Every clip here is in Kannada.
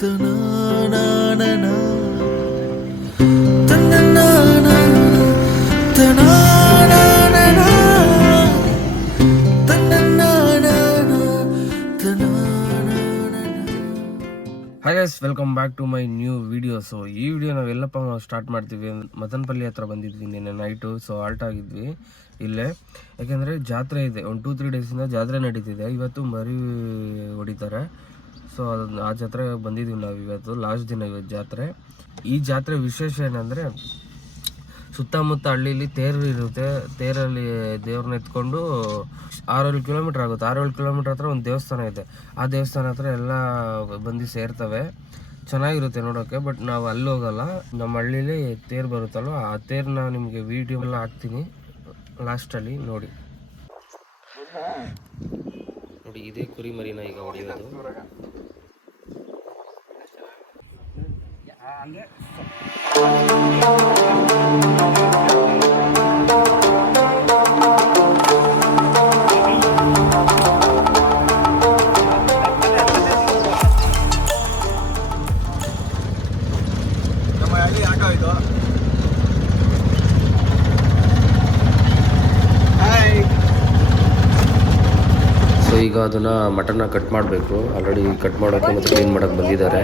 Hi guys, welcome back to my new video. So ಈ ವಿಡಿಯೋ ನಾವು ಎಲ್ಲಪ್ಪ ಸ್ಟಾರ್ಟ್ ಮಾಡ್ತೀವಿ, ಮದನಪಲ್ಲಿ ಹತ್ರ ಬಂದಿದ್ವಿ ನಿನ್ನೆ ನೈಟು. ಸೊ ಆಲ್ಟ್ ಆಗಿದ್ವಿ ಇಲ್ಲೇ, ಯಾಕೆಂದರೆ ಜಾತ್ರೆ ಇದೆ. ಒಂದು 2-3 ಡೇಸಿಂದ ಜಾತ್ರೆ ನಡೀತಿದೆ. ಇವತ್ತು ಮರಿ ಹೊಡಿತಾರೆ. ಸೊ ಆ ಜಾತ್ರೆಗೆ ಬಂದಿದ್ದೀವಿ ನಾವು. ಇವತ್ತು ಲಾಸ್ಟ್ ದಿನ ಇವತ್ತು ಜಾತ್ರೆ. ಈ ಜಾತ್ರೆ ವಿಶೇಷ ಏನಂದರೆ, ಸುತ್ತಮುತ್ತ ಹಳ್ಳಿಲಿ ತೇರು ಇರುತ್ತೆ. ತೇರಲ್ಲಿ ದೇವ್ರನ್ನ ಎತ್ಕೊಂಡು 6-7 ಕಿಲೋಮೀಟ್ರ್ ಆಗುತ್ತೆ. 6-7 ಕಿಲೋಮೀಟ್ರ್ ಹತ್ರ ಒಂದು ದೇವಸ್ಥಾನ ಇದೆ. ಆ ದೇವಸ್ಥಾನ ಹತ್ರ ಎಲ್ಲ ಬಂದು ಸೇರ್ತವೆ. ಚೆನ್ನಾಗಿರುತ್ತೆ ನೋಡೋಕ್ಕೆ. ಬಟ್ ನಾವು ಅಲ್ಲಿ ಹೋಗಲ್ಲ. ನಮ್ಮ ಹಳ್ಳಿಲಿ ತೇರು ಬರುತ್ತಲ್ವ, ಆ ತೇರನ್ನ ನಿಮಗೆ ವಿಡಿಯೋ ಎಲ್ಲ ಹಾಕ್ತೀನಿ ಲಾಸ್ಟಲ್ಲಿ ನೋಡಿ. ನೋಡಿ, ಇದೇ ಕುರಿ ಮರಿನ ಈಗ ಹೊಡೆಯೋದು. ಸೊ ಈಗ ಅದನ್ನ ಮಟನ್ನ ಕಟ್ ಮಾಡಬೇಕು. ಆಲ್ರೆಡಿ ಕಟ್ ಮಾಡೋಕ್ಕೆ ಮತ್ತು ಕ್ಲೀನ್ ಮಾಡೋಕ್ಕೆ ಬಂದಿದ್ದಾರೆ.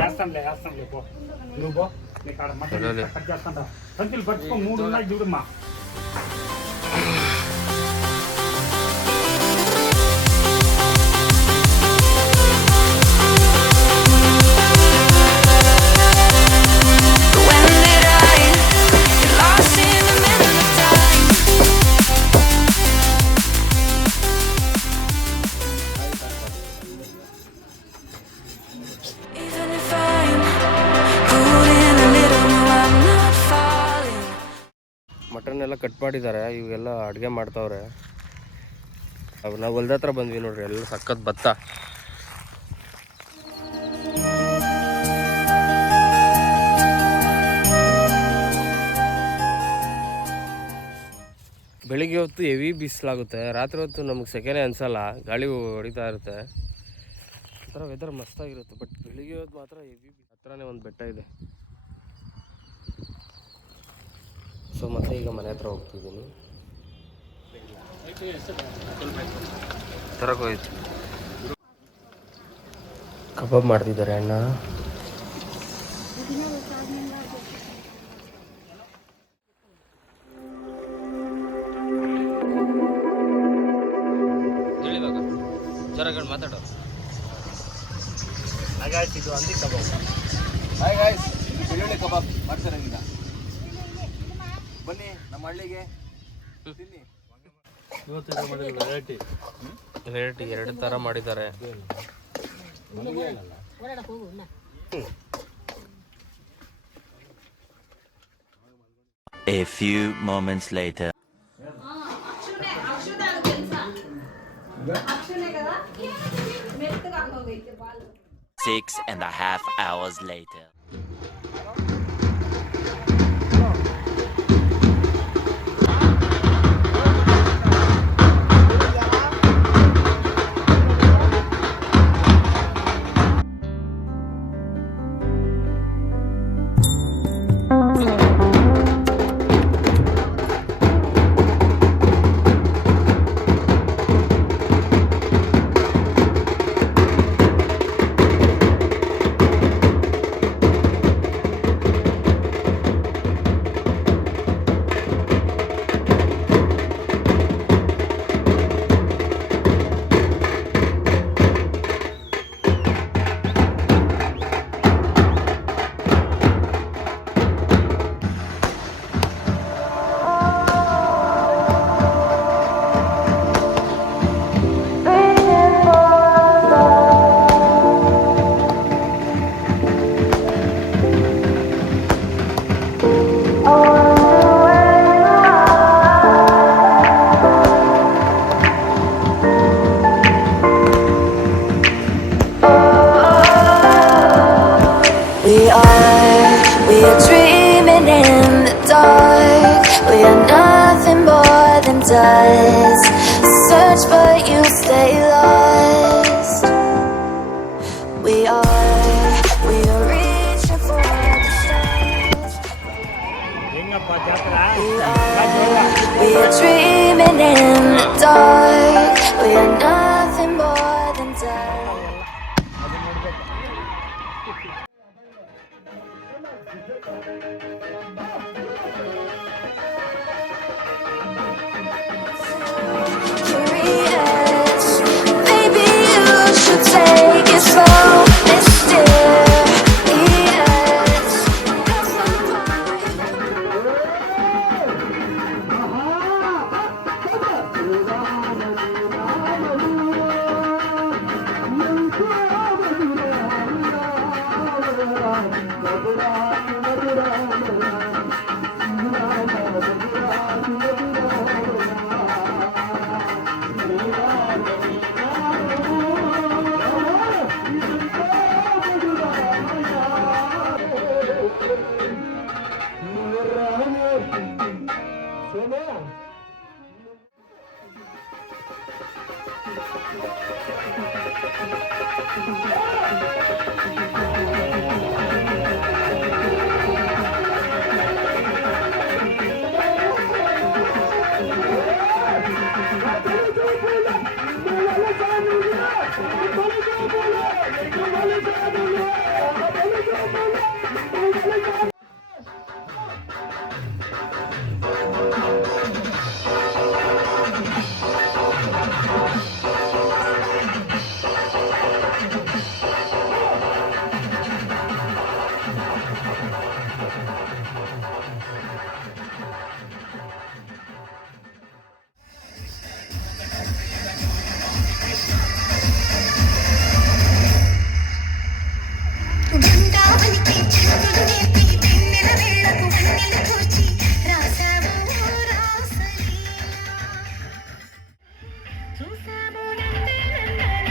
ಮಟನ್ ಎಲ್ಲ ಕಟ್ ಮಾಡಿದ್ದಾರೆ. ಇವೆಲ್ಲ ಅಡುಗೆ ಮಾಡ್ತಾವ್ರೆ. ನಾವು ಹೊಲ್ದ ಹತ್ರ ಬಂದ್ವಿ ನೋಡ್ರಿ, ಎಲ್ಲ ಸಖತ್ ಭತ್ತ. ಬೆಳಿಗ್ಗೆ ಹೊತ್ತು ಹೆವಿ ಬಿಸಿಲಾಗುತ್ತೆ. ರಾತ್ರಿ ಹೊತ್ತು ನಮಗೆ ಸೆಕೆನೆ ಅನ್ಸಲ್ಲ, ಗಾಳಿ ಹೊಡಿತಾ ಇರುತ್ತೆ. ಒಂಥರ ವೆದರ್ ಮಸ್ತಾಗಿರುತ್ತೆ. ಬಟ್ ಬೆಳಿಗ್ಗೆ ಹೊತ್ತು ಮಾತ್ರ ಹೆವಿ. ಹತ್ರನೇ ಒಂದು ಬೆಟ್ಟ ಇದೆ. ಸೊ ಮತ್ತೆ ಈಗ ಮನೆ ಹತ್ರ ಹೋಗ್ತಿದ್ದೀನಿ. ತರಕೋಯ್ತು. ಕಬಾಬ್ ಮಾಡ್ತಿದ್ದಾರೆ ಅಣ್ಣ. ಹೇಳಿವಾಗ ಜರಗಳು ಮಾತಾಡೋ. ಇದು ಹಂದಿ ಕಬಾಬ್. ಹಾಯ್ ಗಾಯ್ಸ್, ಬೆಳ್ಳುಳ್ಳಿ ಕಬಾಬ್ ಮಾಡ್ತಾರೆ ಈಗ. ಬನ್ನಿ ನಮ್ಮ ಹಳ್ಳಿಗೆ ತಿನ್ನಿ. ವೆರೈಟಿ 2 ಥರ ಮಾಡಿದ್ದಾರೆ. A few moments later. 6.5 hours later. We are dreaming in the dark. We are nothing more than dust. Search but you stay lost. We are We are dreaming in the dark. We are nothing more than dust. Curious, maybe you should take it slow, mysterious. That's the point. బృందావనికి చిక్కులు నేర్పి వెన్నెల వేళకు వన్నెలు కూర్చి రాసావు రాసలీలా చూసాము నందనందన